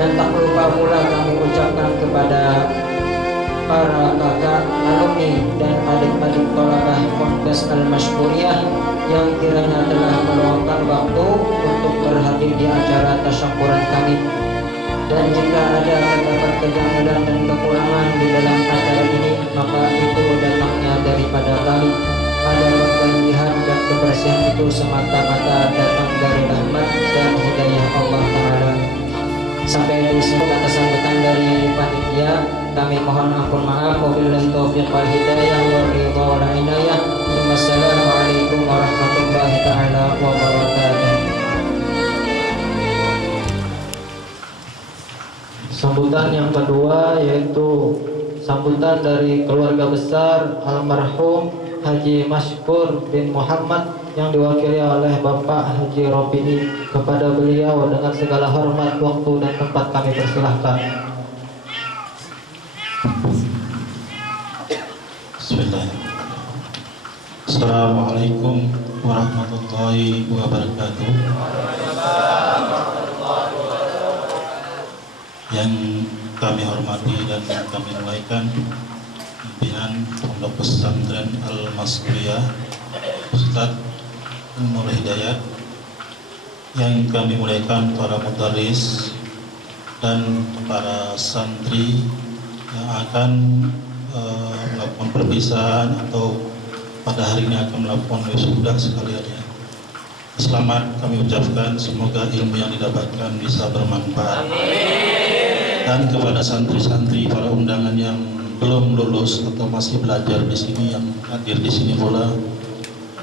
Dan tak lupa pula kami ucapkan kepada para kakak alumni dan adik-adik tolabah Ponpes Al-Mashkuriyah yang kiranya telah meluangkan waktu untuk berhadir di acara tasyakuran kami. Dan jika ada terdapat kejanggalan dan kekurangan di dalam acara ini, maka itu datangnya daripada kami. Ada kelebihan dan kebersihan itu semata-mata datang dari rahmat dan hidayah Allah Ta'ala. Sampai di sini kata sambutan dari panitia, kami mohon ampun maaf. Wabillahi taufiq wal hidayah wa ridha wal inayah. Wassalamualaikum warahmatullahi ta'ala wabarakatuh. Sambutan yang kedua yaitu sambutan dari keluarga besar almarhum Haji Mashkur bin Muhammad yang diwakili oleh Bapak Haji Robi'i. Kepada beliau dengan segala hormat, waktu dan tempat kami persilahkan. Bismillahirrahmanirrahim. Assalamualaikum warahmatullahi wabarakatuh. Yang kami hormati dan kami muliakan pimpinan Pondok Pesantren Al-Mashkuriyah Ustadz Nur Hidayat, yang kami muliakan para mudaris dan para santri yang akan melakukan perpisahan atau pada hari ini akan melakukan wisuda sekalian ya. Selamat kami ucapkan, semoga ilmu yang didapatkan bisa bermanfaat. Dan kepada santri-santri para undangan yang belum lulus atau masih belajar di sini, yang hadir di sini pula,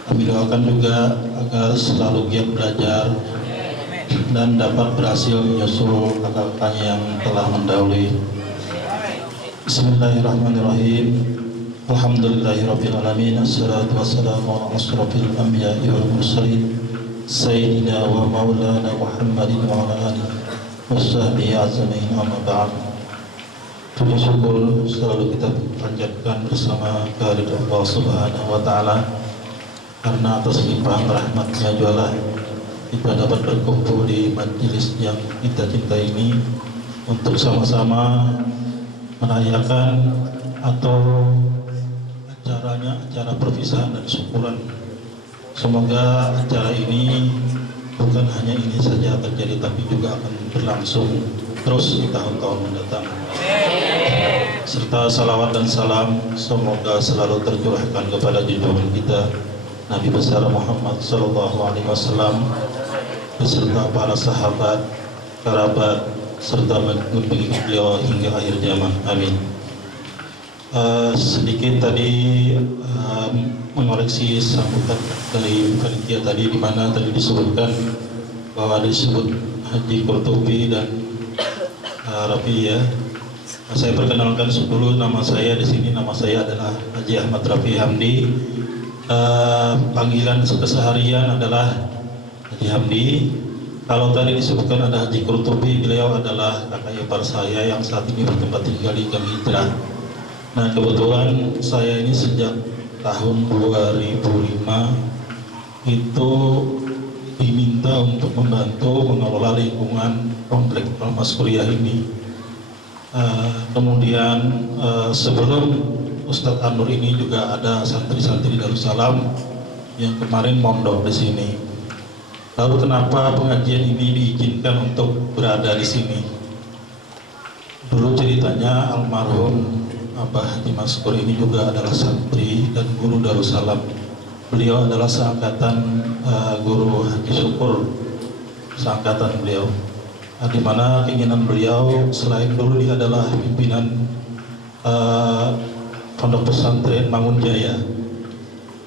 kami doakan juga agar selalu giat belajar dan dapat berhasil menyusul kakak-kakaknya yang telah mendahului. Bismillahirrahmanirrahim. Alhamdulillahirabbil alamin. Assalatu wassalamu ala asyrofil anbiya'i wal mursalin sayyidina wa maulana Muhammadin wa ala alihi washabihi ajmain, amma ba'd. Puji syukur selalu kita panjatkan bersama kehadirat Allah Subhanahu wa taala, karena atas limpahan rahmatnya jualah kita dapat berkumpul di majelis yang kita cintai ini untuk sama-sama merayakan atau acara perpisahan dan syukuran. Semoga acara ini bukan hanya ini saja terjadi, tapi juga akan berlangsung terus di tahun-tahun mendatang. Serta salawat dan salam semoga selalu tercurahkan kepada junjungan kita Nabi besar Muhammad Sallallahu Alaihi Wasallam beserta para sahabat, kerabat, serta mengikuti beliau hingga akhir zaman. Amin. Sedikit tadi mengoreksi sambutan dari panitia tadi, di mana tadi disebutkan bahwa disebut Haji Qurtubi dan Rafi ya. Saya perkenalkan dulu nama saya di sini. Nama saya adalah Haji Ahmad Rafi Hamdi. Panggilan keseharian adalah Haji Hamdi. Kalau tadi disebutkan ada Haji Qurtubi, beliau adalah kakak ipar saya yang saat ini bertempat tinggal di Gang Hijrah. Nah, kebetulan saya ini sejak tahun 2005 itu diminta untuk membantu mengelola lingkungan komplek Al-Mashkuriyah ini. Kemudian sebelum Ustadz Anur ini juga ada santri-santri Darussalam yang kemarin mondok di sini. Lalu kenapa pengajian ini diizinkan untuk berada di sini? Dulu ceritanya almarhum Abah Haji Mashkur ini juga adalah santri dan guru Darussalam. Beliau adalah seangkatan guru Haji Syukur, seangkatan beliau. Di mana keinginan beliau selain dulu dia adalah pimpinan Pondok Pesantren Mangunjaya.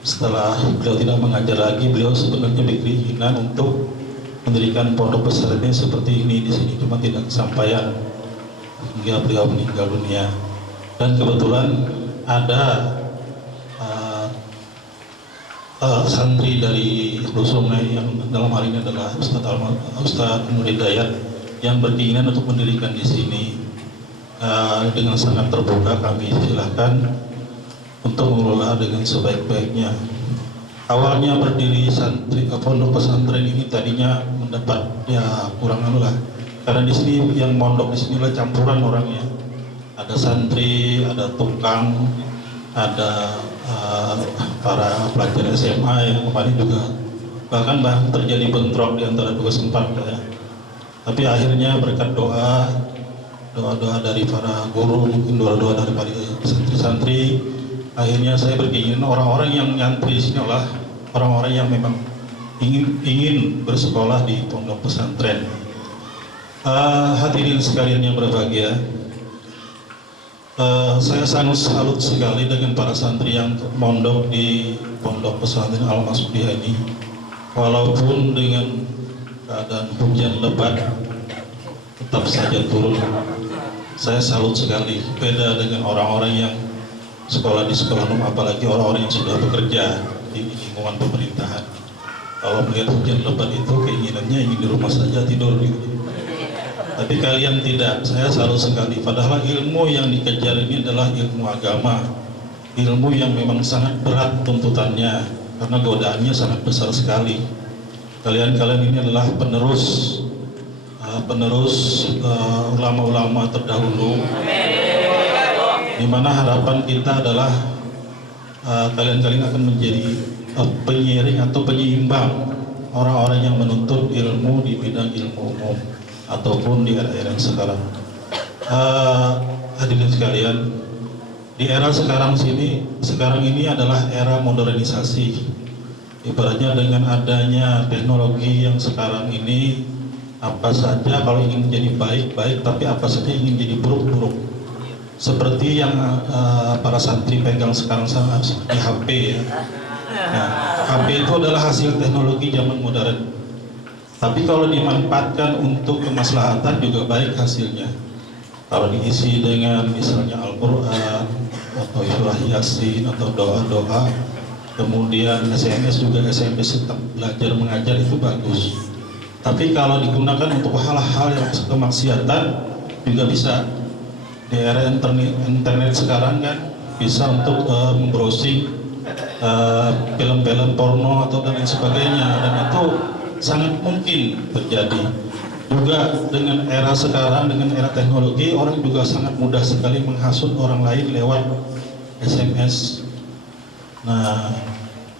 Setelah beliau tidak mengajar lagi, beliau sebenarnya berkeinginan untuk mendirikan pondok pesantren seperti ini di sini, cuma tidak kesampaian hingga beliau meninggal dunia. Dan kebetulan ada santri dari Hulu Sungai yang dalam hal ini adalah Ustadz Nur Hidayat yang berkeinginan untuk mendirikan di sini. Dengan sangat terbuka kami silahkan untuk mengelola dengan sebaik-baiknya. Awalnya berdiri pondok pesantren ini tadinya mendapat ya kurang lah Karena di sini yang mondok di sinilah campuran orangnya. Ada santri, ada tukang, ada para pelajar SMA yang kemarin juga bahkan terjadi bentrok di antara dua sempat ya. Tapi akhirnya berkat doa dari para guru, mungkin doa dari para santri-santri, akhirnya saya berkeinginan orang-orang yang nyantri di sini adalah orang-orang yang memang ingin bersekolah di pondok pesantren. Hadirin sekalian yang berbahagia, saya sangat salut sekali dengan para santri yang mondok di pondok pesantren Al-Masbudiyah ini. Walaupun dengan keadaan hujan lebat tetap saja turun. Saya salut sekali, beda dengan orang-orang yang sekolah di sekolah umum, apalagi orang-orang yang sudah bekerja di lingkungan pemerintahan. Kalau melihat hujan lebat itu keinginannya ingin di rumah saja tidur gitu. Tapi kalian tidak, saya salut sekali. Padahal ilmu yang dikejar ini adalah ilmu agama, ilmu yang memang sangat berat tuntutannya, karena godaannya sangat besar sekali. Kalian ini adalah penerus ulama-ulama terdahulu, di mana harapan kita adalah kalian akan menjadi penyiring atau penyeimbang orang-orang yang menuntut ilmu di bidang ilmu umum ataupun di era-era sekarang. Hadirin sekalian, di era sekarang ini adalah era modernisasi. Ibaratnya dengan adanya teknologi yang sekarang ini, apa saja kalau ingin menjadi baik-baik, tapi apa saja ingin jadi buruk-buruk. Seperti yang para santri pegang sekarang seperti HP ya. Nah, HP itu adalah hasil teknologi zaman modern. Tapi kalau dimanfaatkan untuk kemaslahatan juga baik hasilnya. Kalau diisi dengan misalnya Al-Quran atau surah Yasin atau doa-doa, kemudian SMS juga, SMS tetap belajar mengajar, itu bagus. Tapi kalau digunakan untuk hal-hal yang kemaksiatan juga bisa. Di era internet sekarang kan bisa untuk membrowsing film-film porno atau dan lain sebagainya, dan itu sangat mungkin terjadi. Juga dengan era sekarang, dengan era teknologi, orang juga sangat mudah sekali menghasut orang lain lewat SMS. Nah,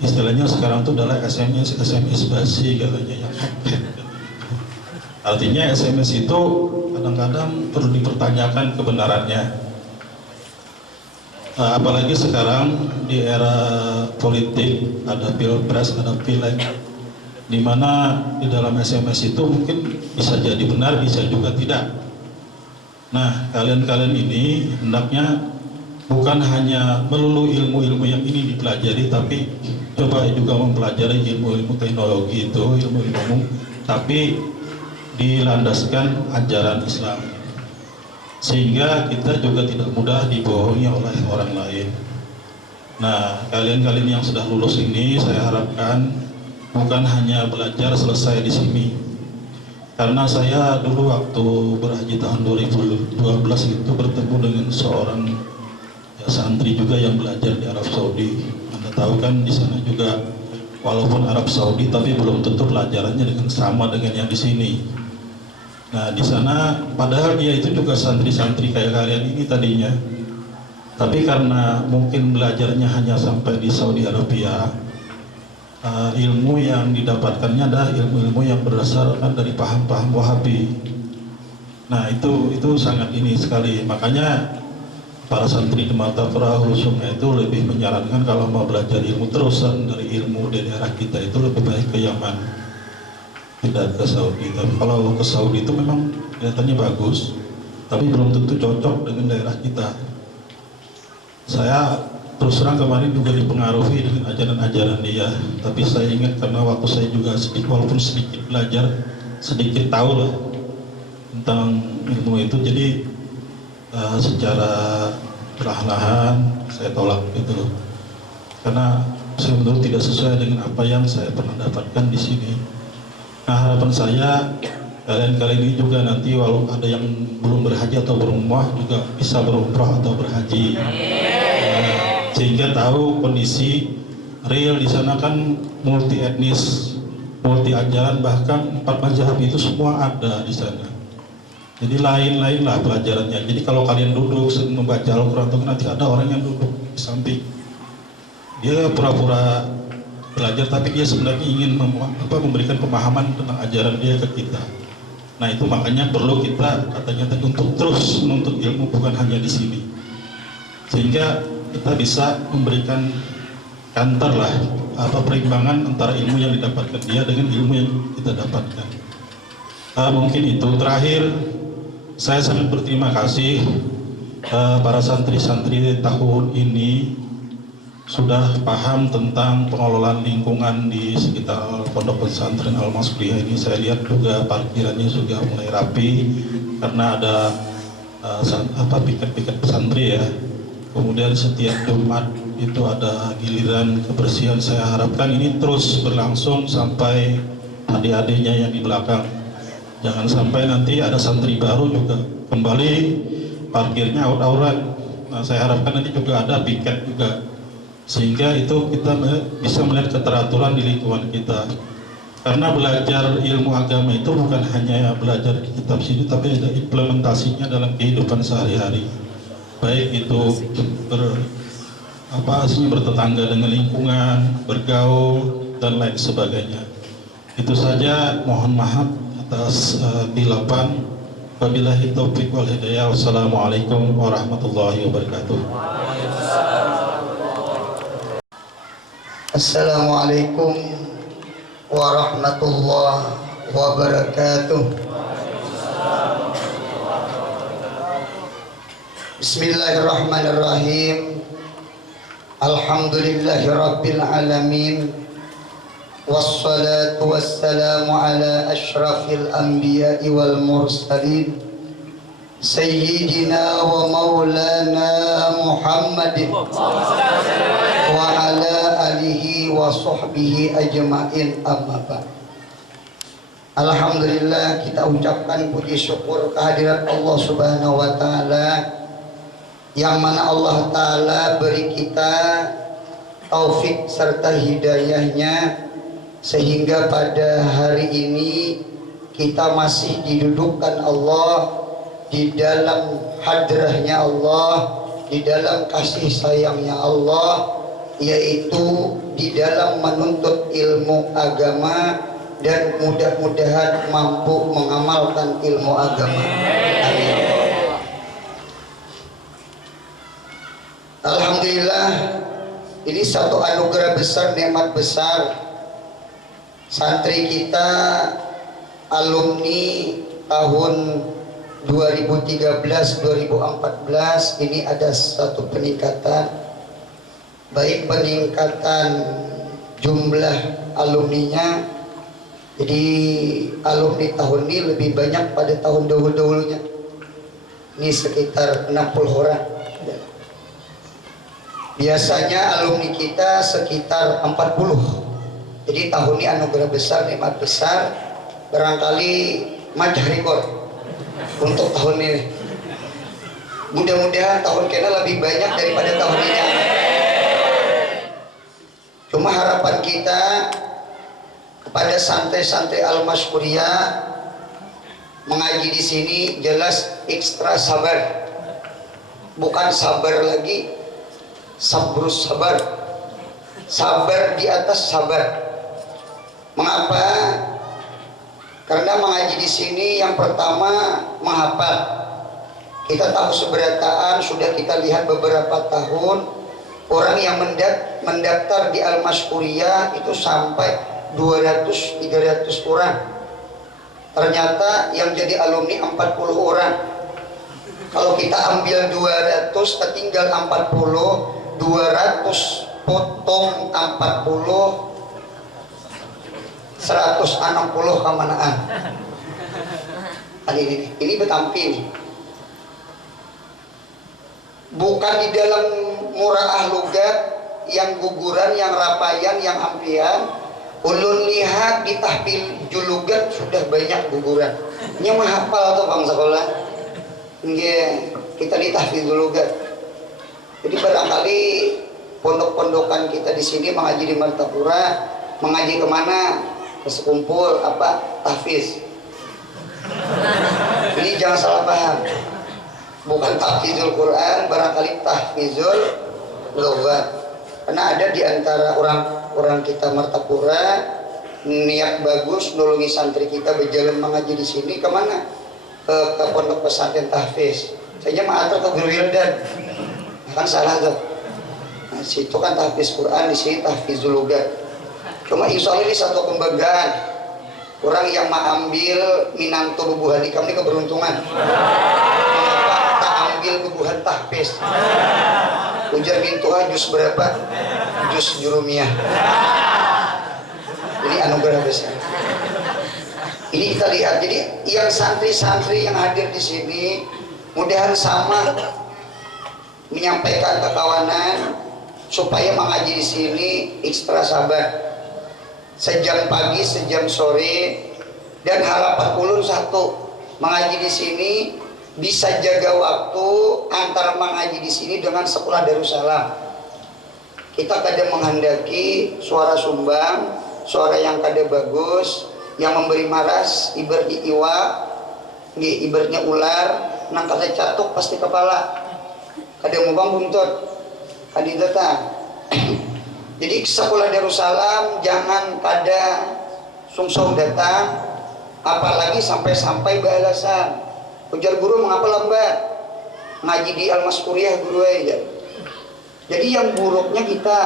istilahnya sekarang itu adalah SMS basi katanya, yang artinya SMS itu kadang-kadang perlu dipertanyakan kebenarannya. Apalagi sekarang di era politik, ada pilpres, ada pileg, di mana di dalam SMS itu mungkin bisa jadi benar, bisa juga tidak. Nah, kalian ini hendaknya bukan hanya melulu ilmu-ilmu yang ini dipelajari, tapi coba juga mempelajari ilmu-ilmu teknologi itu, ilmu-ilmu umum, tapi dilandaskan ajaran Islam, sehingga kita juga tidak mudah dibohongi oleh orang lain. Nah, kalian yang sudah lulus ini, saya harapkan bukan hanya belajar selesai di sini. Karena saya dulu waktu berhaji tahun 2012 itu bertemu dengan seorang santri juga yang belajar di Arab Saudi. Anda tahu kan di sana juga walaupun Arab Saudi tapi belum tentu pelajarannya sama dengan yang di sini. Nah, di sana padahal dia itu juga santri-santri kayak kalian ini tadinya. Tapi karena mungkin belajarnya hanya sampai di Saudi Arabia, ilmu yang didapatkannya adalah ilmu-ilmu yang berdasarkan dari paham-paham Wahabi. Nah, itu sangat ini sekali. Makanya para santri di Martapura Sungai itu lebih menyarankan kalau mau belajar ilmu terusan dari ilmu di daerah kita itu lebih baik ke Yaman, tidak ke Saudi. Tapi kalau ke Saudi itu memang kelihatannya bagus, tapi belum tentu cocok dengan daerah kita. Saya terus terang kemarin juga dipengaruhi dengan ajaran-ajaran dia, tapi saya ingat karena waktu saya juga walaupun sedikit belajar, sedikit tahu lah tentang ilmu itu, jadi secara perlahan-lahan saya tolak gitu loh, karena saya menurut tidak sesuai dengan apa yang saya pernah dapatkan di sini. Nah, harapan saya kalian ini juga nanti walau ada yang belum berhaji atau berumrah juga bisa berumrah atau berhaji. Sehingga tahu kondisi real di sana kan multi etnis, multi ajaran, bahkan 4 mazhab itu semua ada di sana. Jadi lain-lain lah pelajarannya. Jadi kalau kalian duduk membaca Al-Quran itu nanti ada orang yang duduk di samping. Dia pura-pura belajar tapi dia sebenarnya ingin memberikan pemahaman tentang ajaran dia ke kita. Nah itu makanya perlu kita katanya tadi untuk terus menuntut ilmu, bukan hanya di sini. Sehingga kita bisa memberikan kantor lah perimbangan antara ilmu yang didapatkan dia dengan ilmu yang kita dapatkan. Mungkin itu. Terakhir, saya sangat berterima kasih para santri-santri tahun ini sudah paham tentang pengelolaan lingkungan di sekitar Pondok Pesantren Al-Masquriyah ini. Saya lihat juga parkirannya sudah mulai rapi karena ada piket-piket pesantren ya. Kemudian setiap Jumat itu ada giliran kebersihan. Saya harapkan ini terus berlangsung sampai adik-adiknya yang di belakang. Jangan sampai nanti ada santri baru juga kembali parkirnya aur-auran. Nah, saya harapkan nanti juga ada piket juga, sehingga itu kita bisa melihat keteraturan di lingkungan kita. Karena belajar ilmu agama itu bukan hanya belajar di kitab suci, tapi ada implementasinya dalam kehidupan sehari-hari. Baik itu bertetangga dengan lingkungan, bergaul dan lain sebagainya. Itu saja, mohon maaf atas khilapan. Wabillahi taufiq wal hidayah. Wassalamualaikum warahmatullahi wabarakatuh. Assalamualaikum warahmatullahi wabarakatuh. Bismillahirrahmanirrahim. Alhamdulillahirabbil alamin. Wassalatu wassalamu ala asyrafil anbiya'i wal mursalin Sayyidina wa maulana Muhammadin wa ala alihi wa sahbihi ajma'in, amma ba'd. Alhamdulillah, kita ucapkan puji syukur kehadirat Allah Subhanahu wa taala, yang mana Allah taala beri kita taufik serta hidayahnya sehingga pada hari ini kita masih didudukkan Allah di dalam hadrahnya Allah, di dalam kasih sayangnya Allah, yaitu di dalam menuntut ilmu agama dan mudah-mudahan mampu mengamalkan ilmu agama. Amin. Alhamdulillah, ini satu anugerah besar, nikmat besar. Santri kita alumni tahun 2013-2014 ini ada satu peningkatan, baik peningkatan jumlah alumninya. Jadi alumni tahun ini lebih banyak pada tahun dahulu-dahulunya. Ini sekitar 60 orang. Biasanya alumni kita sekitar 40. Jadi tahun ini anugerah besar, nikmat besar, barangkali macah rekor untuk tahun ini. Mudah-mudahan tahun kena lebih banyak daripada tahun ini. Cuma harapan kita kepada santri-santri Al-Masquriyah mengaji di sini jelas ekstra sabar, bukan sabar lagi, sabrus sabar, sabar di atas sabar. Mengapa? Karena mengaji di sini yang pertama menghafal. Kita tahu seberataan, sudah kita lihat beberapa tahun orang yang mendaftar di Al-Masquriyah itu sampai 200-300 orang. Ternyata yang jadi alumni 40 orang. Kalau kita ambil 200, tertinggal 40, 200 potong 40, 160 kemanaan. Ini betampi nih. Bukan di dalam muraah lugat yang guguran, yang rapayan, yang ampian. Ulun lihat di tahfil julugat sudah banyak guguran. Nya mah hafal tuh bang sekolah. Nggih, kita di tahfil julugat. Jadi barangkali pondok-pondokan kita di sini mengaji di Martapura, mengaji kemana? Ke sekumpul tahfiz. Ini jangan salah paham. Bukan tahfizul Quran, barangkali tahfizul lughat. Karena ada di antara orang kita Martapura niat bagus nolongi santri kita berjalan mengaji di sini kemana? Ke pondok pesantren tahfiz. Saya mah antar ke Guru Wildan. Kan salah tuh. Nah, situ kan tahfiz Quran, di sini tahfizul lughat. Cuma insya Allah ini satu kebanggaan. Orang yang mau ambil minanto bubuhan ikam ini keberuntungan. Mengapa tak ambil bubuhan tahfiz? Ujar mintuha jus berapa? Jus jurumiyah. Ini anugerah besar. Ini kita lihat. Jadi yang santri-santri yang hadir di sini mudahan sama menyampaikan kekawanan supaya mengaji di sini ekstra sabar. Sejam pagi, sejam sore, dan harapan ulun satu, mengaji di sini bisa jaga waktu antara mengaji di sini dengan sekolah Darussalam. Kita kadang menghendaki suara sumbang, suara yang kadang bagus, yang memberi maras, ibaratnya iwa, ibaratnya ular, nang kata catuk pasti kepala. Kadang mau bang buntut, kadang datang. Jadi sekolah Darussalam jangan pada sungsong datang, apalagi sampai balasan. Ujar guru mengapa lambat? Ngaji di Al-Maskuriyah guru aja. Jadi yang buruknya kita,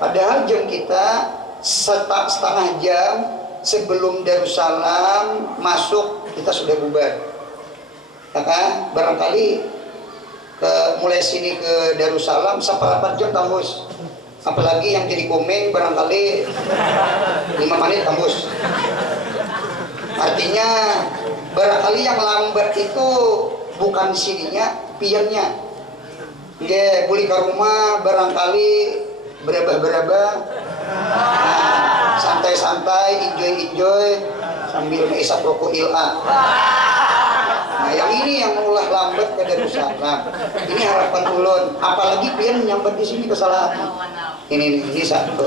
padahal jam kita setengah jam sebelum Darussalam masuk kita sudah bubar. Ya kan? Barangkali mulai sini ke Darussalam seperempat jam tembus. Apalagi yang jadi komeng barangkali 5 menit tembus. Artinya barangkali yang lambat itu bukan sininya, piannya. Nggak boleh ke rumah barangkali beraba-beraba, santai-santai, enjoy sambil ngisap rokok il'a. Nah yang ini yang mengulah lambat ke Darussalam. Ini harapan ulun. Apalagi pian nyambat di sini kesalahan. Ini satu.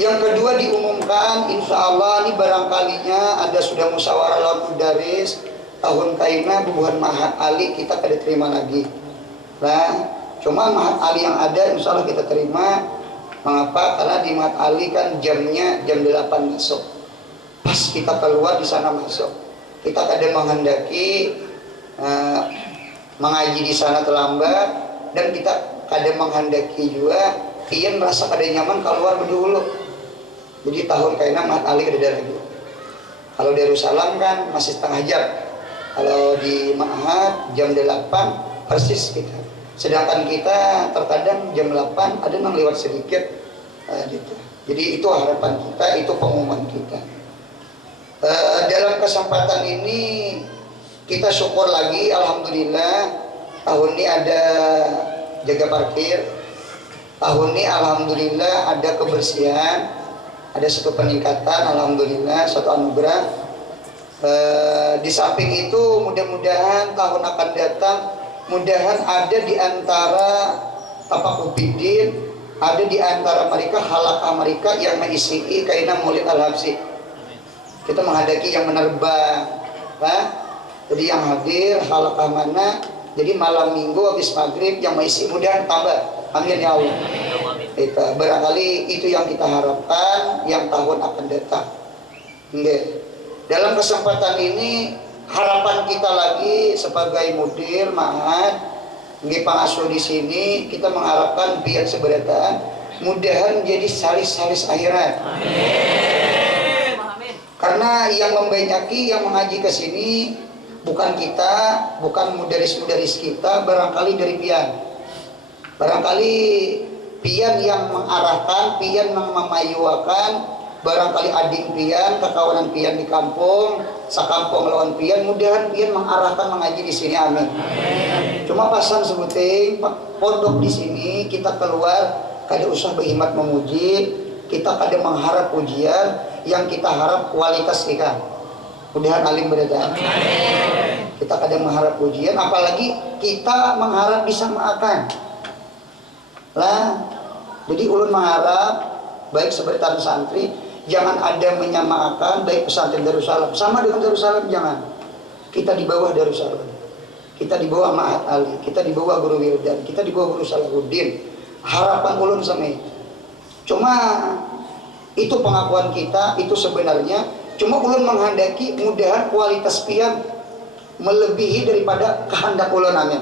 Yang kedua diumumkan, insya Allah ini barangkalinya ada sudah musyawarah lawan mudaris tahun kaina bubuhan Mahat Ali kita kada terima lagi. Nah, cuma Mahat Ali yang ada insya Allah kita terima. Mengapa? Karena di Mahat Ali kan jamnya jam 8 masuk. Pas kita keluar di sana masuk. Kita kadang menghendaki mengaji di sana terlambat, dan kita kadang menghendaki juga Ian merasa kada nyaman keluar dulu. Jadi tahun kaina Mahat Ali kada lagi. Kalau Darussalam kan masih setengah jam. Kalau di Mahat jam 8 persis kita. Sedangkan kita terkadang jam 8 ada yang lewat sedikit gitu. Jadi itu harapan kita, itu pengumuman kita. Dalam kesempatan ini kita syukur lagi, alhamdulillah tahun ini ada jaga parkir. Tahun ini alhamdulillah ada kebersihan, ada satu peningkatan, alhamdulillah satu anugerah. Di samping itu mudah-mudahan tahun akan datang, mudahan ada di antara tapak upidin, ada di antara mereka halakah mereka yang mengisi kaina Maulid Al-Habsyi. Kita menghadapi yang menerbang, nah? Jadi yang hadir halakah mana? Jadi malam minggu habis maghrib yang mengisi mudahan tambah. Amin ya Allah. Itu barangkali itu yang kita harapkan yang tahun akan datang. Nggih. Dalam kesempatan ini harapan kita lagi sebagai mudir Mahat nggih pangasuh di sini, kita mengharapkan biar seberataan mudahan menjadi salis-salis akhirat. Amin. Karena yang membanyaki yang mengaji ke sini bukan kita, bukan mudaris-mudaris kita, barangkali dari pian. Barangkali pian yang mengarahkan, pian yang memayuakan, barangkali adik pian, kekawanan pian di kampung, sakampung lawan pian, mudahan pian mengarahkan mengaji di sini, amin. Cuma pasan sebuting pondok di sini kita keluar, kada usah berhimmat memuji, kita kada mengharap pujian, yang kita harap kualitas kita. Mudahan alim berada. Kita kada mengharap pujian, apalagi kita mengharap bisa makan. Lah, jadi ulun mengharap baik sebertan santri jangan ada menyamakan baik pesantren Darussalam sama dengan Darussalam, jangan. kita di bawah Darussalam, kita di bawah Ma'had Ali, kita di bawah Guru Wildan, kita di bawah Guru Salahuddin. Harapan ulun sama itu. Cuma itu pengakuan kita, itu sebenarnya. Cuma ulun menghendaki mudahan kualitas pian melebihi daripada kehendak ulun, amin.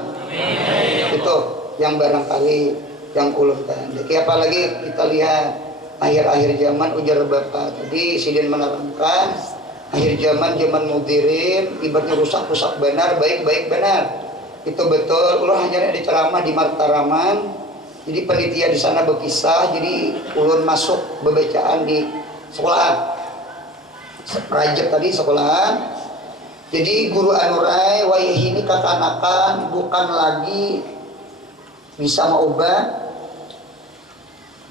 Itu yang barangkali yang ulun kehendaki. Apalagi kita lihat akhir-akhir zaman, ujar Bapak tadi Sidin menerangkan akhir zaman, zaman mudirin, ibaratnya rusak benar, baik benar. Itu betul. Ulun hanya ada ceramah di Martaraman. Jadi panitia di sana berkisah. Jadi ulun masuk bebacaan di sekolahan. Rajab tadi sekolahan. Jadi guru anurai wayah ini kakanakan bukan lagi bisa obat.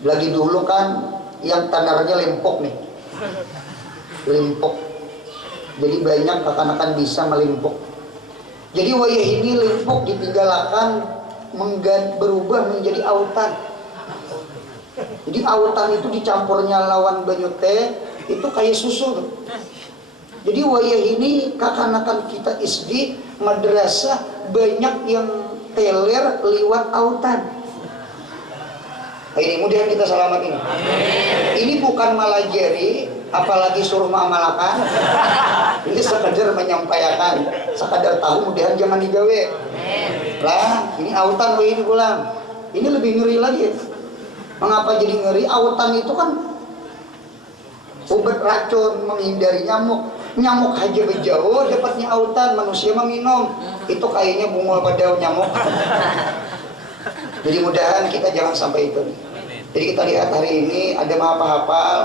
Lagi dulu kan yang tandarnya lempok nih. Lempok. Jadi banyak kakanakan bisa melimpok. Jadi wayah ini lempok ditinggalkan berubah menjadi autan. Jadi autan itu dicampurnya lawan banyu teh itu kayak susu tuh. Jadi wayah ini kakanakan kita SD madrasah banyak yang teler liwat autan. Ini mudah kita selamat ini. Ini bukan malajari, apalagi suruh mengamalkan. Ini sekadar menyampaikan, sekadar tahu mudahan jangan digawe. Lah, ini autan ini pulang. Ini lebih ngeri lagi. Mengapa jadi ngeri? Autan itu kan obat racun menghindari nyamuk. Nyamuk aja berjauh dapatnya autan, manusia meminum. Itu kayaknya bungul pada nyamuk. Jadi mudahan kita jangan sampai itu. Jadi kita lihat hari ini ada hafal.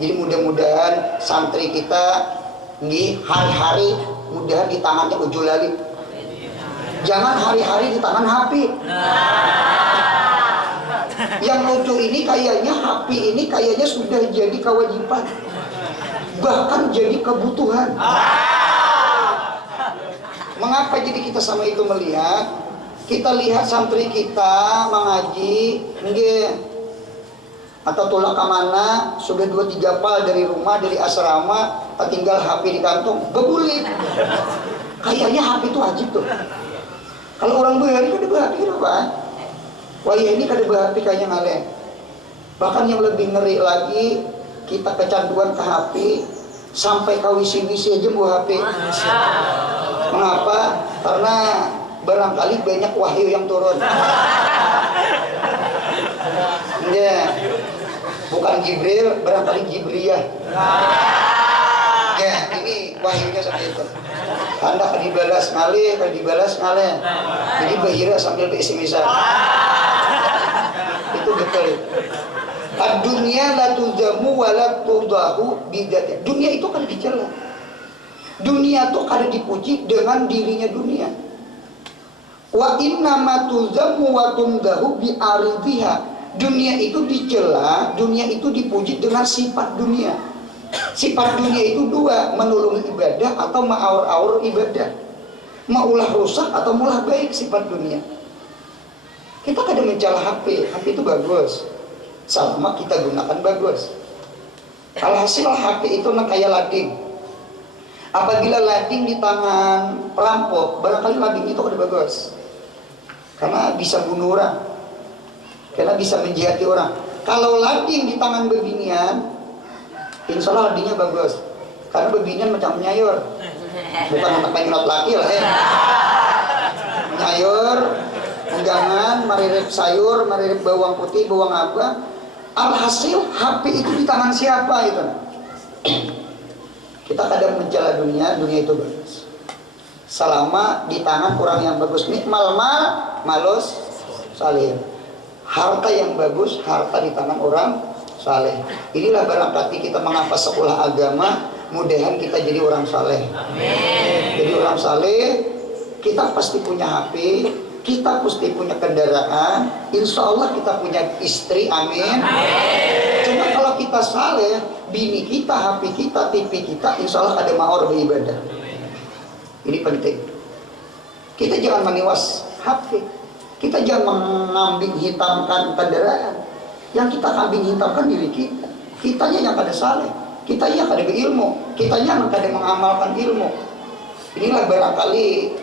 Jadi mudah-mudahan santri kita di hari-hari mudahan di tangannya ujulali. Jangan hari-hari di tangan HP. Yang lucu ini kayaknya HP ini kayaknya sudah jadi kewajiban, bahkan jadi kebutuhan. Mengapa jadi kita sama itu melihat? Kita lihat santri kita mengaji, atau tolak ke mana sudah 2-3 pal dari rumah, dari asrama, tinggal HP di kantong, bebulit. Kayaknya HP itu wajib tuh. Kalau orang behari kada behari apa? Wah ya ini kada behari kayaknya ngaleh. Bahkan yang lebih ngeri lagi, kita kecanduan ke HP sampai ke wisi-wisi aja buah HP. Mengapa? Karena barangkali banyak wahyu yang turun. Ya, bukan Jibril, barangkali Jibriyah. Ya, ini wahyunya seperti itu. Anda kan dibalas ngalih, kan dibalas ngalih. Jadi bahira sambil bersimisan. Itu betul. Dunia la tuzamu wa la tudahu bidatnya. Dunia itu kan dicela. Dunia itu kan dipuji dengan dirinya dunia. Wa inna ma tuzamu wa tumdahu bi aridiha. Dunia itu dicela, dunia itu dipuji dengan sifat dunia. Sifat dunia itu dua, menolong ibadah atau ma'aur-aur ibadah. Maulah rusak atau maulah baik sifat dunia. Kita kadang mencela HP, HP itu bagus. Selama kita gunakan bagus. Alhasil HP itu kayak lading. Apabila lading di tangan perampok, barangkali lading itu ada bagus. Karena bisa bunuh orang. Karena bisa menjihati orang. Kalau lading di tangan bebinian, insya Allah ladingnya bagus. Karena bebinian macam menyayur. Bukan anak penyulat laki lah ya. Menyayur, enggangan, maririp sayur, maririp bawang putih, bawang apa. Alhasil HP itu di tangan siapa itu? Kita kadang mencela dunia, dunia itu bagus. Selama di tangan orang yang bagus, nikmal malus salih. Harta yang bagus, harta di tangan orang saleh. Inilah barangkali kita mengapa sekolah agama, mudahan kita jadi orang saleh. Jadi orang saleh, kita pasti punya HP, kita pasti punya kendaraan, insya Allah kita punya istri, amin. Cuma kalau kita saleh, bini kita, HP kita, TV kita, insya Allah ada mahor beribadah. Ini penting. Kita jangan meniwas HP. Kita jangan mengambing hitamkan kendaraan. Yang kita kambing hitamkan diri kita. Kitanya yang kada saleh, kitanya yang kada berilmu, kitanya yang kada mengamalkan ilmu. Inilah barangkali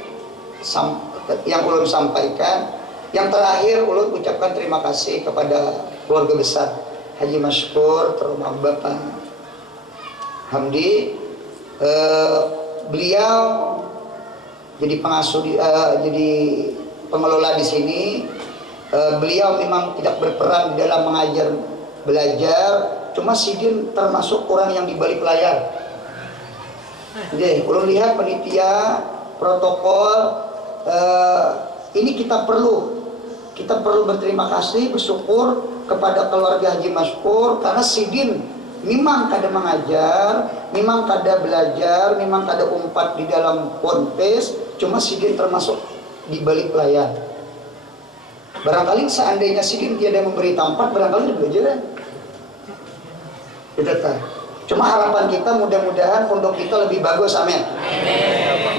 yang ulun sampaikan. Yang terakhir ulun ucapkan terima kasih kepada keluarga besar Haji Mashkur terutama Bapak Hamdi. Beliau jadi pengasuh jadi pengelola di sini. Beliau memang tidak berperan di dalam mengajar belajar, cuma Sidin termasuk orang yang di balik layar. Jadi ulun lihat panitia protokol ini kita perlu berterima kasih, bersyukur kepada keluarga Haji Mashkur karena Sidin memang kada mengajar, memang kada belajar, memang kada umpat di dalam ponpes, cuma Sidin termasuk di balik layar. Barangkali seandainya Sidin tiada memberi tempat, barangkali dia belajar. Cuma harapan kita mudah-mudahan pondok kita lebih bagus, amin.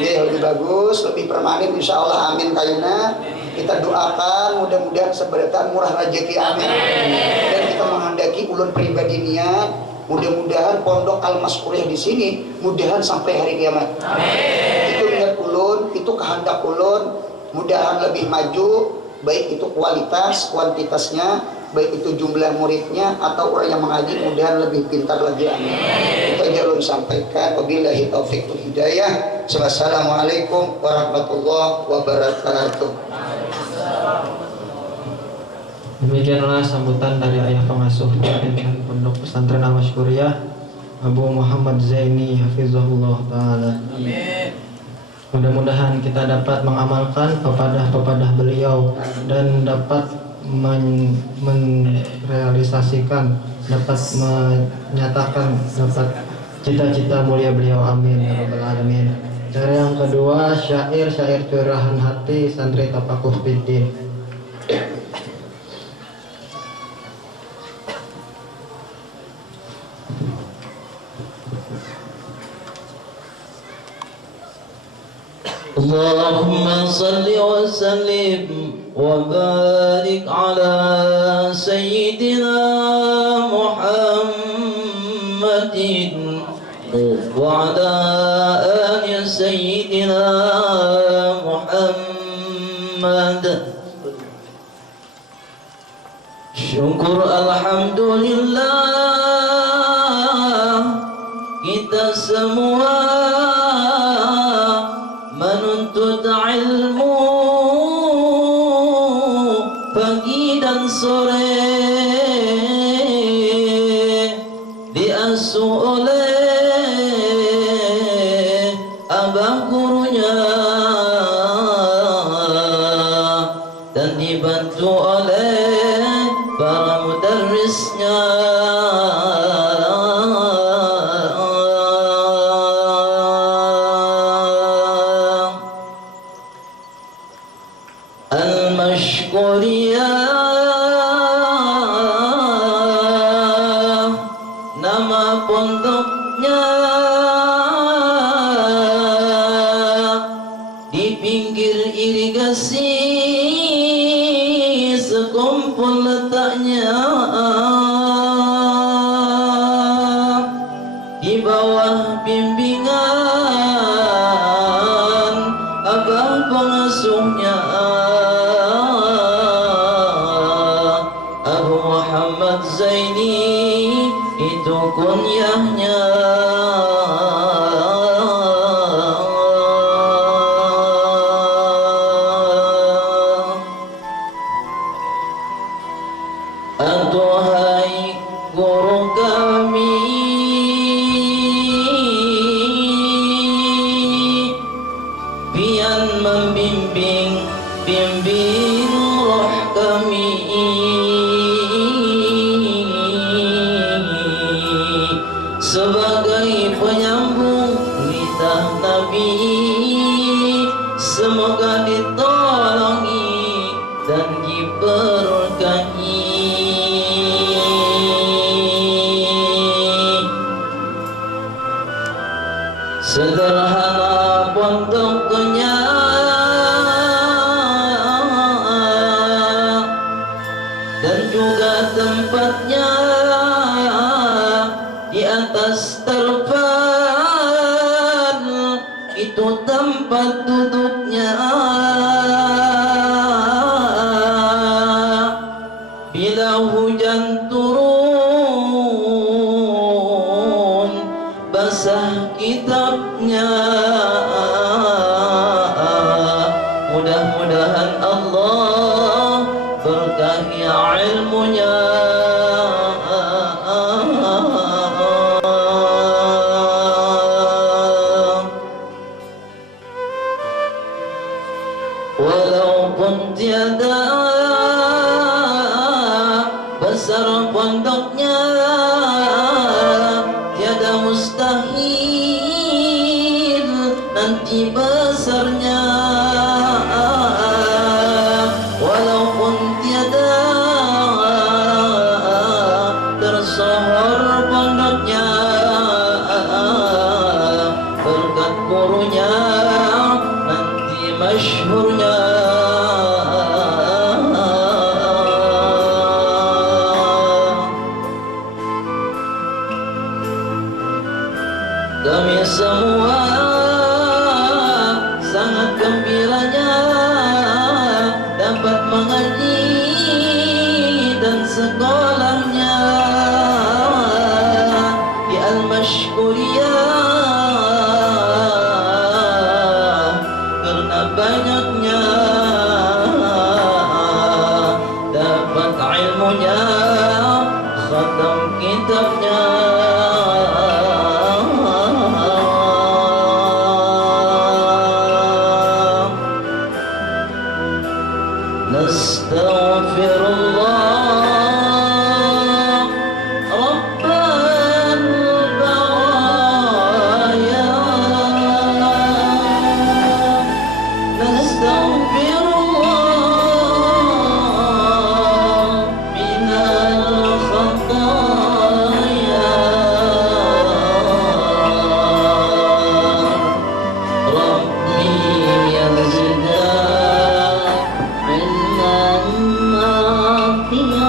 Ya, lebih bagus, lebih permanen, insya Allah, amin kayuna. Kita doakan mudah-mudahan seberatan murah rezeki, amin. Dan kita menghendaki ulun pribadi niat, mudah-mudahan pondok Al-Mashkuriyah di sini mudahan sampai hari kiamat. Amin. Itu niat ulun, itu kehendak ulun, mudahan lebih maju, baik itu kualitas, kuantitasnya, baik itu jumlah muridnya atau orang yang mengaji, mudahan lebih pintar lagi, amin. Itu aja ulun sampaikan. Wabillahi taufiq wal hidayah. Wassalamualaikum warahmatullahi wabarakatuh. Demikianlah sambutan dari ayah pengasuh pimpinan Pondok Pesantren Al-Mashkuriyah, Abu Muhammad Zaini hafizahullah taala. Amin. Mudah-mudahan kita dapat mengamalkan pepadah-pepadah beliau dan dapat merealisasikan, dapat menyatakan, dapat cita-cita mulia beliau, amin ya rabbal alamin. Cara yang kedua, syair curahan hati santri Tafakuh Fiddin. Allahumma salli wa sallim wa barik ala sayyidina Muhammadin wa ala ali sayyidina Muhammad. Syukur alhamdulillah, kita semua menuntut ilmu pagi dan sore, diasuh oleh abah gurunya dan dibantu oleh para mudarrisnya. Al-Mashkuriyah nama pondoknya, di pinggir irigasi sekumpul letaknya, di bawah bimbingan abah pengasuhnya Abu Muhammad Zaini, itu kunyahnya. Aduhai guru kami, pian membimbing, bimbing roh kami sebagai penyambung lidah Nabi. Semoga ditolongi dan diberkahi. Sederhana pondoknya, dan juga tempatnya di atas terpal, itu tempat mudah-mudahan Allah berkahi ilmunya. Walaupun tiada besar pondoknya, tiada mustahil nanti besarnya. Walaupun tiada tersohor pondoknya, berkat gurunya nanti masyhurnya. Kami semua sangat gembiranya dapat mengaji dan sekolahnya di Al-Mashkuriyah, karena banyaknya dapat ilmunya, khatam kitabnya. Nastaghfirullah Rabbal baraya, nastaghfirullah minal khataya. Rabbi yazidna ilman nafi'a.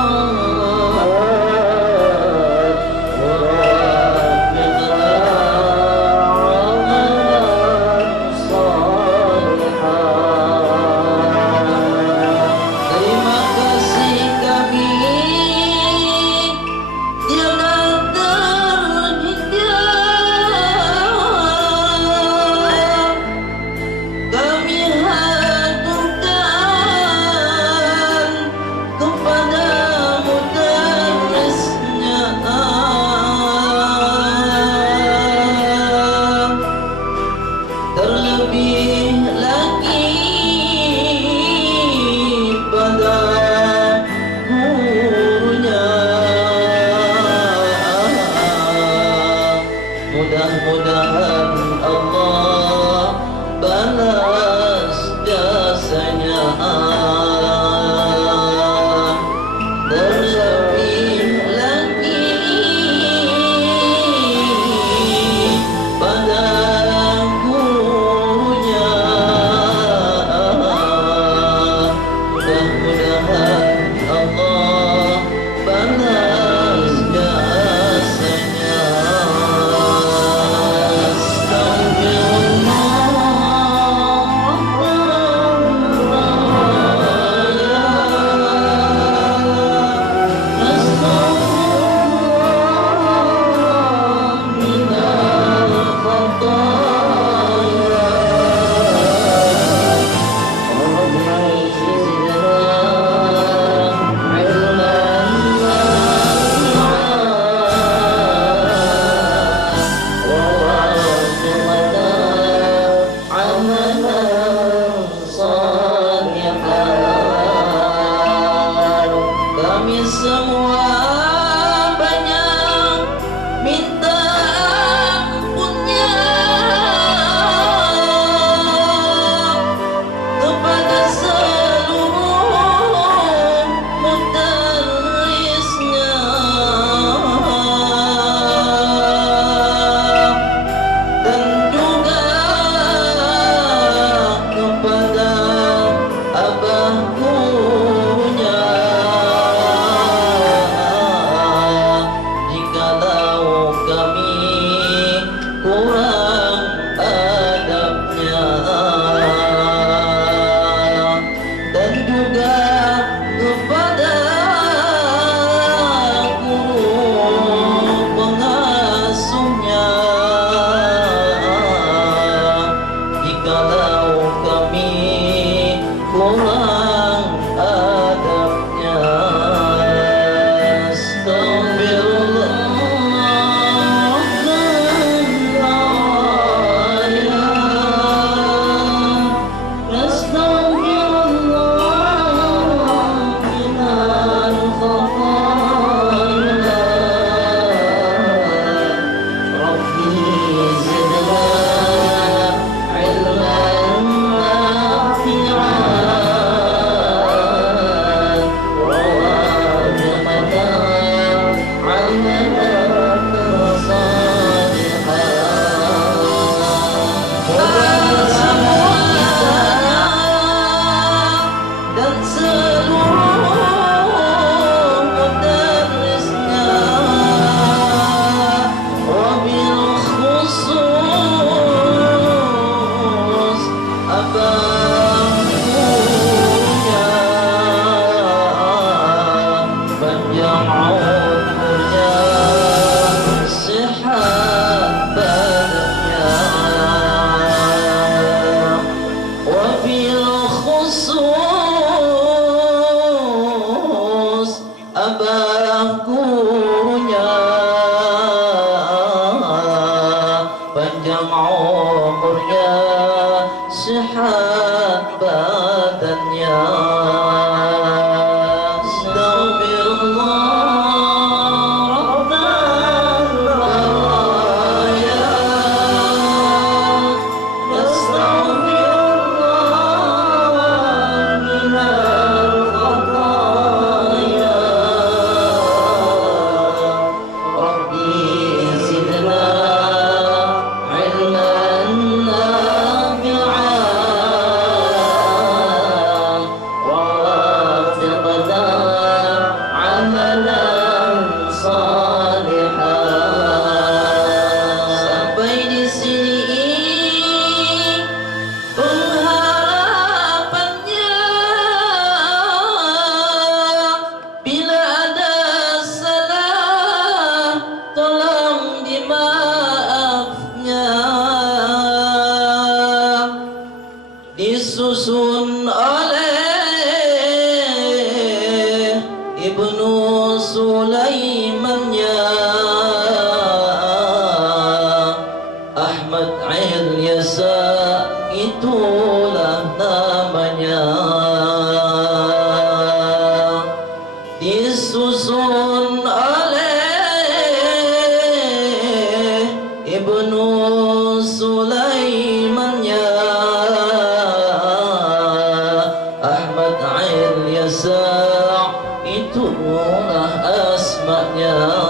asmatnya. Astaghfirullah Rabbal baraya. Astaghfirullah minal khataya. Rabbi zidna ilman nafi'an wa wafiqna amalan salihan. Sampai di sini pengharapannya, bila ada salah tolong dimaafnya. Disusun oleh Ibnu Sulaimannya, Ahmad Ilyasa itulah namanya. Disusun oleh Ibnu Sulaimannya, Ahmad Ilyasa itulah asma'nya.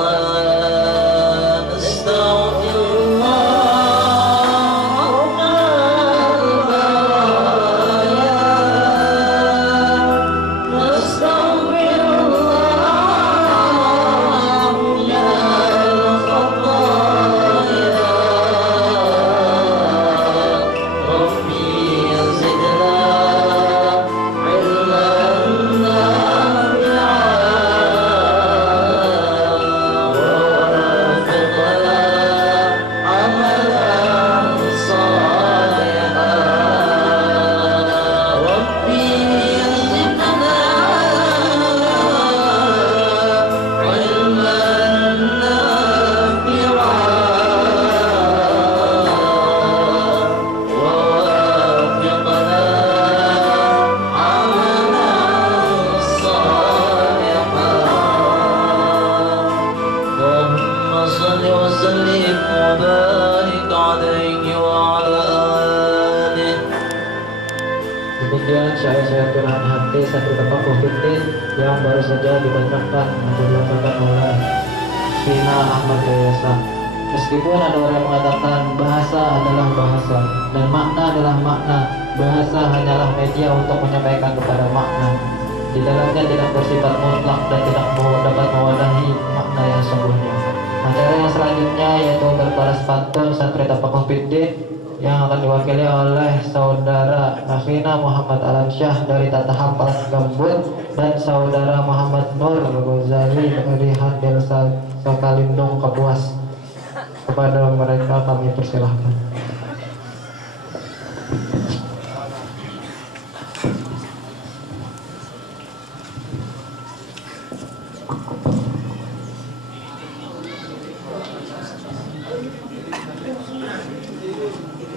Demikian syair-syair curahan hati Santri Bapak Covid yang baru saja dibacakan atau dilakukan oleh Vina Ahmad Ilyasa. Meskipun ada orang yang mengatakan bahasa adalah bahasa dan makna adalah makna, bahasa hanyalah media untuk menyampaikan kepada makna. Di dalamnya tidak bersifat mutlak dan tidak dapat mewadahi makna yang sesungguhnya. Acara yang selanjutnya yaitu berbalas pantun Santri Bapak Covid yang akan diwakili oleh Saudara Akhina Muhammad Alamsyah dari Tata Hamparan Gambut dan Saudara Muhammad Nur Ghazali dari Handel Sakalindung Kapuas. Kepada mereka kami persilahkan.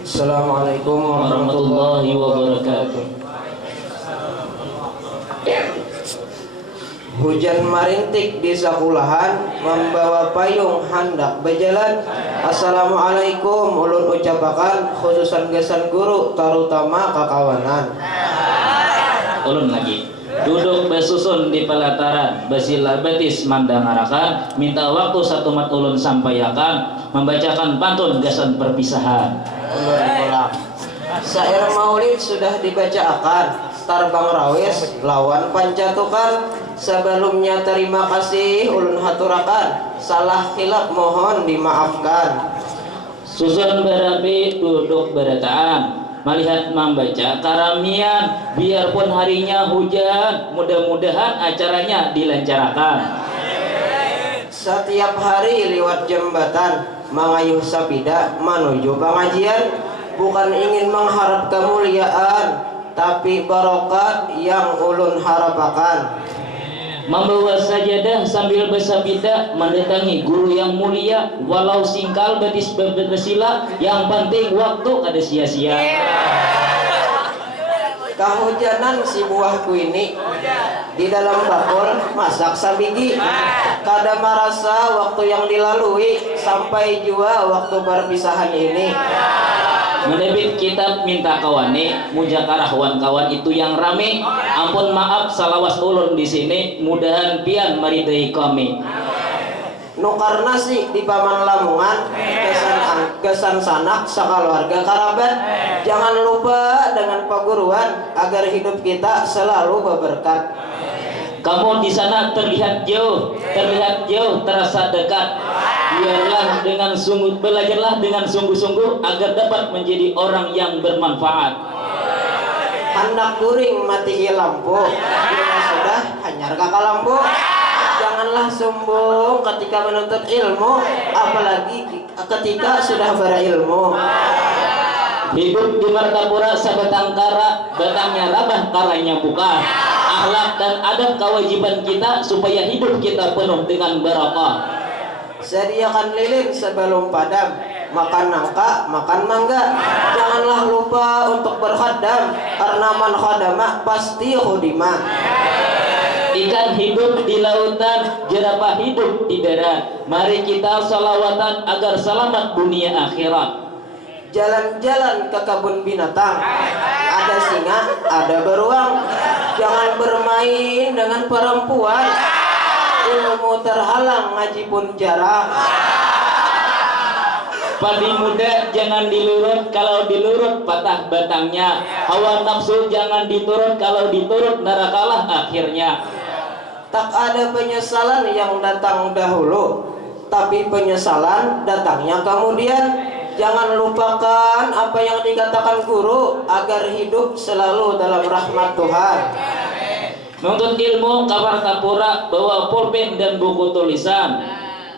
Assalamualaikum warahmatullahi wabarakatuh. Hujan marintik di sakulahan, membawa payung hendak berjalan. Assalamualaikum ulun ucapakan, khususan gesan guru terutama kakawanan. Ulun lagi duduk besusun di pelataran, besila betis mandang arakan, minta waktu satu mat ulun sampaikan, membacakan pantun gesan perpisahan. Ulun pulang. Syair maulid sudah dibacakan, tarbang rawis lawan pancatukan. Sebelumnya terima kasih ulun haturakan, salah khilaf mohon dimaafkan. Susun berapi duduk berataan, melihat membaca karamian, biarpun harinya hujan, mudah-mudahan acaranya dilancarkan. Setiap hari lewat jembatan, mengayuh sapida menuju pengajian, bukan ingin mengharap kemuliaan, tapi barokat yang ulun harapakan. Membawa sajadah sambil bersabda mendatangi guru yang mulia, walau singkal betis bersila, yang penting waktu kada sia-sia. Kahujanan si buahku ini di dalam bakul masak sabigi. Kada merasa waktu yang dilalui sampai jua waktu perpisahan ini. Menebit kitab minta kawane mujakarah kawan itu yang rame. Ampun maaf salawas ulun di sini, mudahan pian maridai kami. Nukarna sih di paman Lamongan kesan sanak sakaluarga karabat. Jangan lupa dengan paguruan agar hidup kita selalu berberkat. Kamu di sana terlihat jauh, terasa dekat. Belajarlah dengan sungguh-sungguh agar dapat menjadi orang yang bermanfaat. Hendak kuring mati lampu, bila sudah hanyar kakak lampu. Janganlah sombong ketika menuntut ilmu, apalagi ketika sudah berilmu. Hidup di Martapura sabatang kara, batangnya rabah, karanya buka. Akhlak dan adab kewajiban kita supaya hidup kita penuh dengan barakah. Sediakan lilin sebelum padam, makan nangka, makan mangga. Janganlah lupa untuk berkhadam, karena man khadama pasti khudimah. Ikan hidup di lautan, jerapah hidup di darat. Mari kita salawatan agar selamat dunia akhirat. Jalan-jalan ke kebun binatang, ada singa, ada beruang. Jangan bermain dengan perempuan, ilmu terhalang, ngaji pun jarang. Padi muda jangan dilurut, kalau dilurut patah batangnya. Hawa nafsu jangan diturut, kalau diturut nerakalah akhirnya. Tak ada penyesalan yang datang dahulu, tapi penyesalan datangnya kemudian. Jangan lupakan apa yang dikatakan guru agar hidup selalu dalam rahmat Tuhan. Menuntut ilmu kabar tapura, bawa pulpen dan buku tulisan.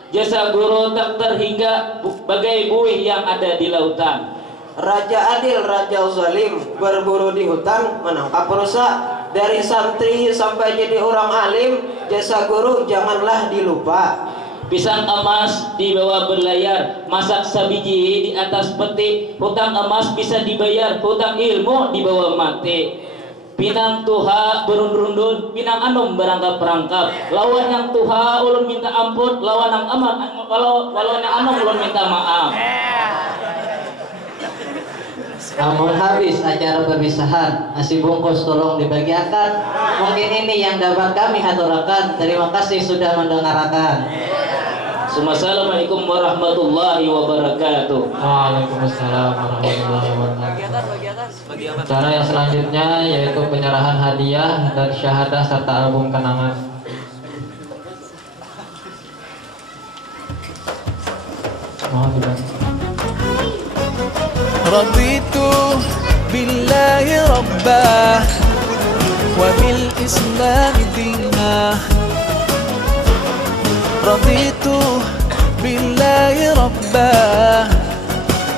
Jasa guru tak terhingga bagai buih yang ada di lautan. Raja adil, raja zalim, berburu di hutan menangkap rusa. Dari santri sampai jadi orang alim, jasa guru janganlah dilupa. Pisang emas di bawah berlayar, masak sabiji di atas peti. Hutang emas bisa dibayar, hutang ilmu di bawah mati. Pinang tuha berundun-undun, pinang anom berangkap-rangkap. Lawan yang tuha ulun minta ampun, lawan yang aman, lawan yang anom ulun minta maaf. Namun habis acara perpisahan, nasi bungkus tolong dibagikan. Mungkin ini yang dapat kami haturakan. Terima kasih sudah mendengarkan. Assalamualaikum warahmatullahi wabarakatuh. Waalaikumsalam warahmatullahi wabarakatuh. Cara yang selanjutnya yaitu penyerahan hadiah dan syahadah serta album kenangan. Mohon dibantu. Raditu billahi rabbah wa bil islam dinah. Raditu billahi rabbah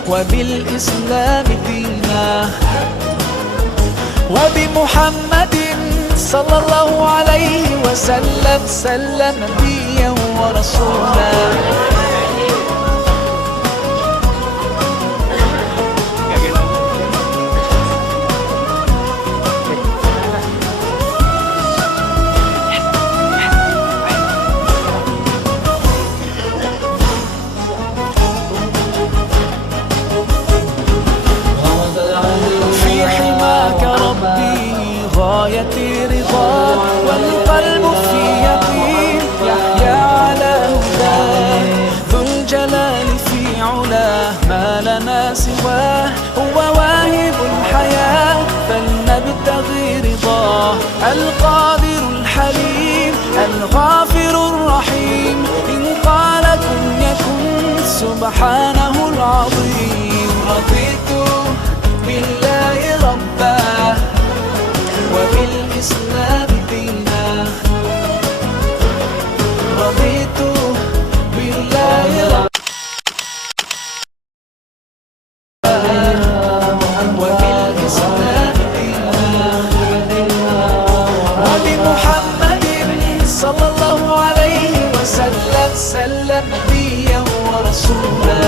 wa bil islam dinah wa bi Muhammadin sallallahu alaihi wasallam sallam nabiyyan wa rasulah. غايتي رضاك والقلب في يقين يحيا على هداك ذو الجلال في علاه ما لنا سواه هو واهب الحياة فلنبتغي رضاه القادر الحليم الغافر الرحيم إن قال كن يكن سبحانه العظيم رضيت بالله ربا وبالإسلام دينا رضيت بالله ربا وبالإسلام دينا وبمحمد صلى الله عليه وسلم سلم نبيا ورسولا.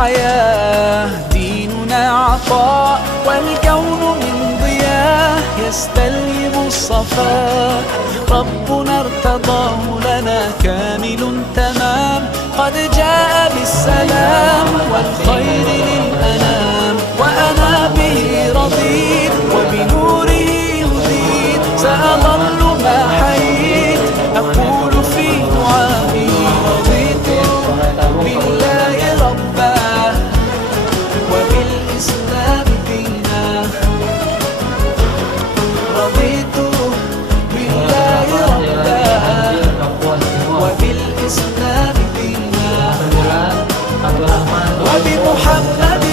حياة ديننا عطاء والكون من ضياء يستلهم الصفاء ربنا ارتضاه لنا كامل تمام قد جاء بالسلام والخير للأنام وأنا به رضيت وبنوره هديت سأظل ما حييت أقول في دعائي رضيت بالله ربا وبالإسلام دينا رضيت بالله ربا وبالإسلام دينا وبمحمد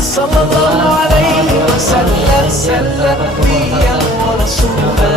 صلى الله عليه وسلم سلم نبيا ورسولا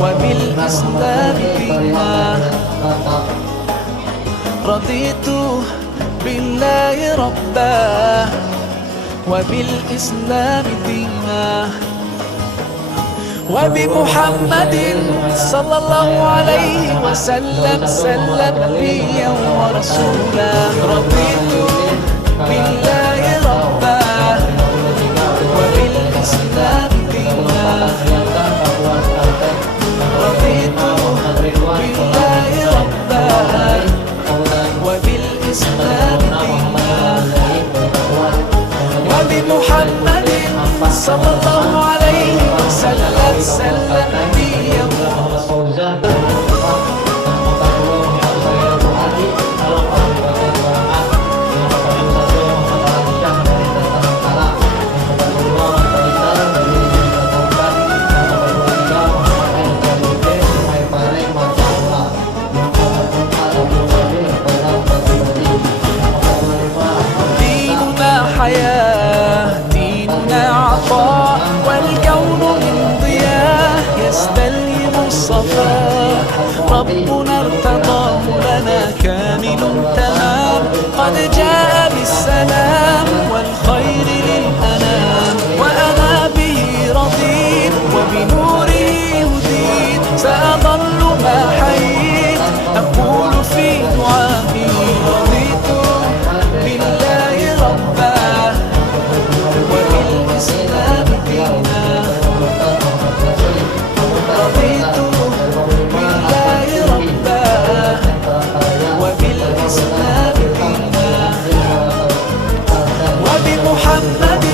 وبالإسلام دينا رضيت بالله ربا وبالإسلام دينا وبمحمد صلى الله عليه وسلم سلم نبيا ورسولا رضيت بالله ربا وبالإسلام دينا رضيت بالله ربا وبالإسلام دينا وبمحمد صلى الله عليه وسلم سلم نبيا حياة ديننا عطاء والكون من ضياء يستلهم الصفاء ربنا ارتضاه لنا كامل تمام قد جاء بالسلام والخير للأنام وأنا به رضيت وبنوره هديت سأظل ما حييت أقول في دعائي رضيت بالله ربا وبالإسلام دينا رضيت بالله ربا وبالإسلام دينا وبمحمد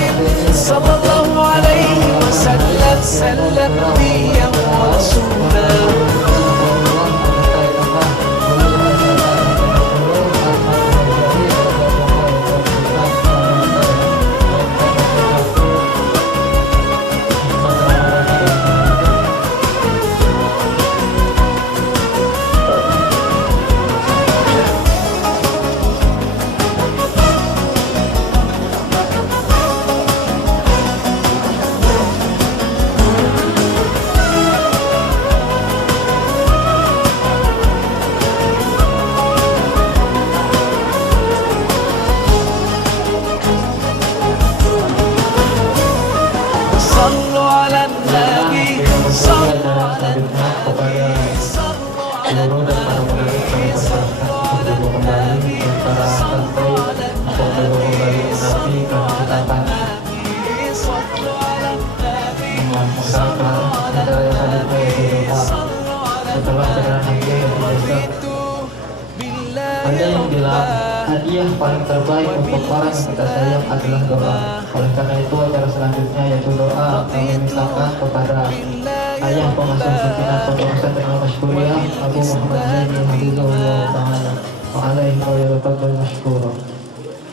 صلى الله عليه وسلم سلم نبيا ورسولا Setelah hadiah yang terbaik. Ada yang bilang hadiah paling terbaik untuk orang yang kita sayang adalah doa. Oleh karena itu acara selanjutnya yaitu doa kami mintakan kepada ayah pengasuh pimpinan Pondok Pesantren Al-Mashkuriyah Abu Muhammad Zaini Hafizahullah Ta'ala wa alaihi wa yatafaddal mashkura.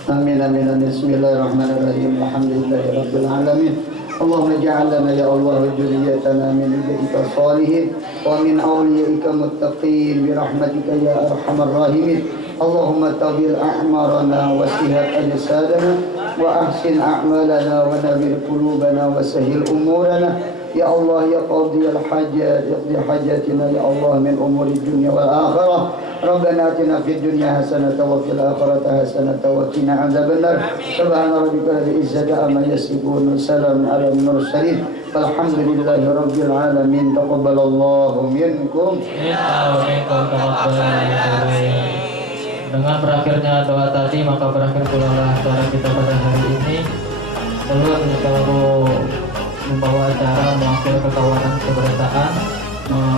Amin amin amin. Bismillahirrahmanirrahim. Alhamdulillahi rabbil alamin. Allahumma ja'al lana ya Allah dzurriyyatana min ibadika salihin wa min awliyaika muttaqin bi rahmatika ya arhamar rahimin. Allahumma tabil a'marana wa sihat ajsadana wa ahsin a'malana wa nawwir qulubana wa sahhil umurana ya Allah ya qadiyal hajat yaqdi hajatina ya Allah min umuri dunya wal akhirah. Rabbana atina fid dunya hasanatan wa fil akhirati hasanatan wa qina adzabannar. Subhana rabbika rabbil izzati amma yasifun. Salamun alal mursalin. Walhamdulillahi rabbil alamin. Taqabbalallahu minkum. Dengan berakhirnya doa tadi maka berakhir pula acara kita pada hari ini. Ulun selalu membawa acara mewakili kekawanan keberdataan,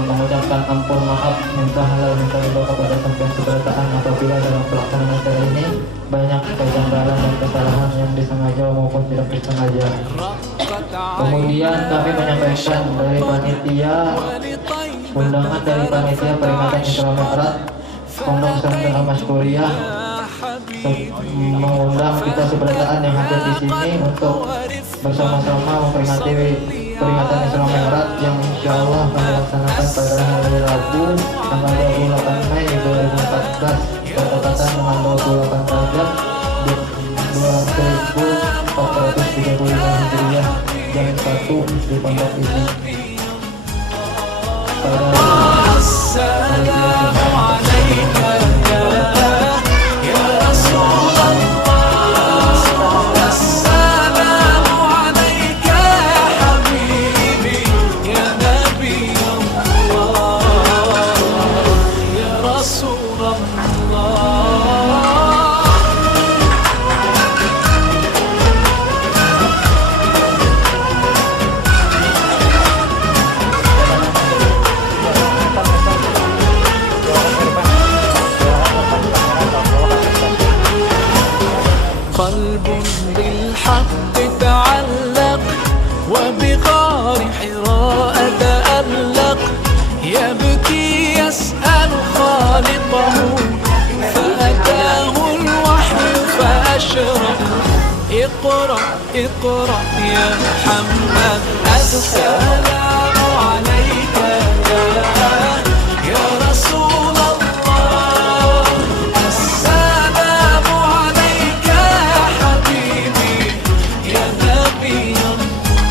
mengucapkan ampun maaf, minta halal, minta ridho kepada sampean keberdataan apabila dalam pelaksanaan acara ini banyak kejanggalan dan kesalahan yang disengaja maupun tidak disengaja. Kemudian kami menyampaikan dari panitia, undangan dari panitia peringatan Isra Mi'raj Pondok Pesantren Al-Mashkuriyah mengundang kita keberdataan yang hadir di sini untuk bersama-sama memperingati peringatan Isra Mi'raj yang insyaallah akan dilaksanakan pada hari Rabu tanggal 28 Mei 2014 bertepatan dengan 28 Rajab 2435 Hijriah jam 1 di pondok ini. قلب بالحق تعلق وبغار حراء تألق يبكي يسأل خالقه فأتاه الوحي فأشرق اقرأ اقرأ يا محمد السلام عليك يا رسول الله السلام عليك يا حبيبي يا نبي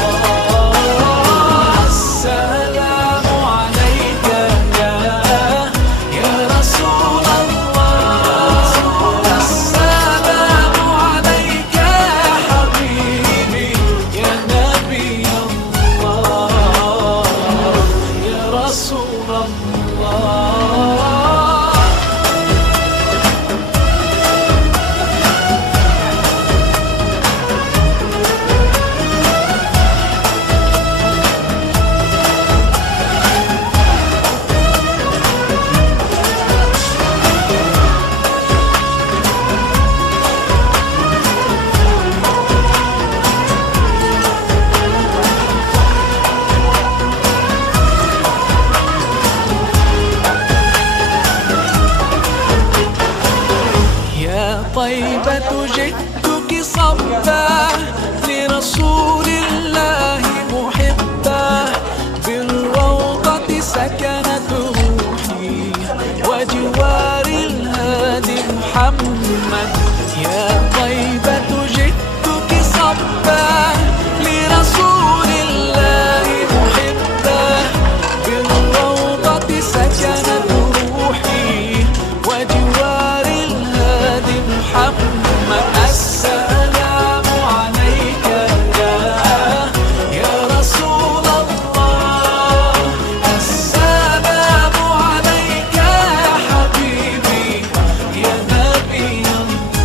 الله السلام عليك يا رسول الله السلام عليك يا حبيبي يا نبي الله يا رسول الله. يا طيبة جئتك صبا لرسول الله محبا بالروضة سكنت روحي وجوار الهادي محمد. يا طيبة جئتك صبا لرسول الله محبا بالروضة سكنت روحي وجوار الهادي محمد. السلام عليك يا رسول الله السلام عليك يا حبيبي يا نبي الله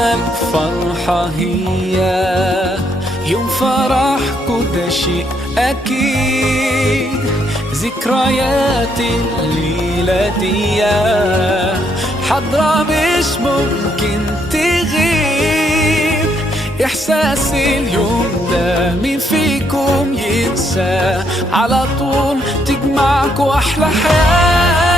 أجمل فرحة هي يوم فرحكوا ده شيء أكيد. ذكريات الليلة دي حضرة مش ممكن تغيب. إحساس اليوم ده مين فيكم ينسى؟ على طول تجمعكوا أحلى حياة.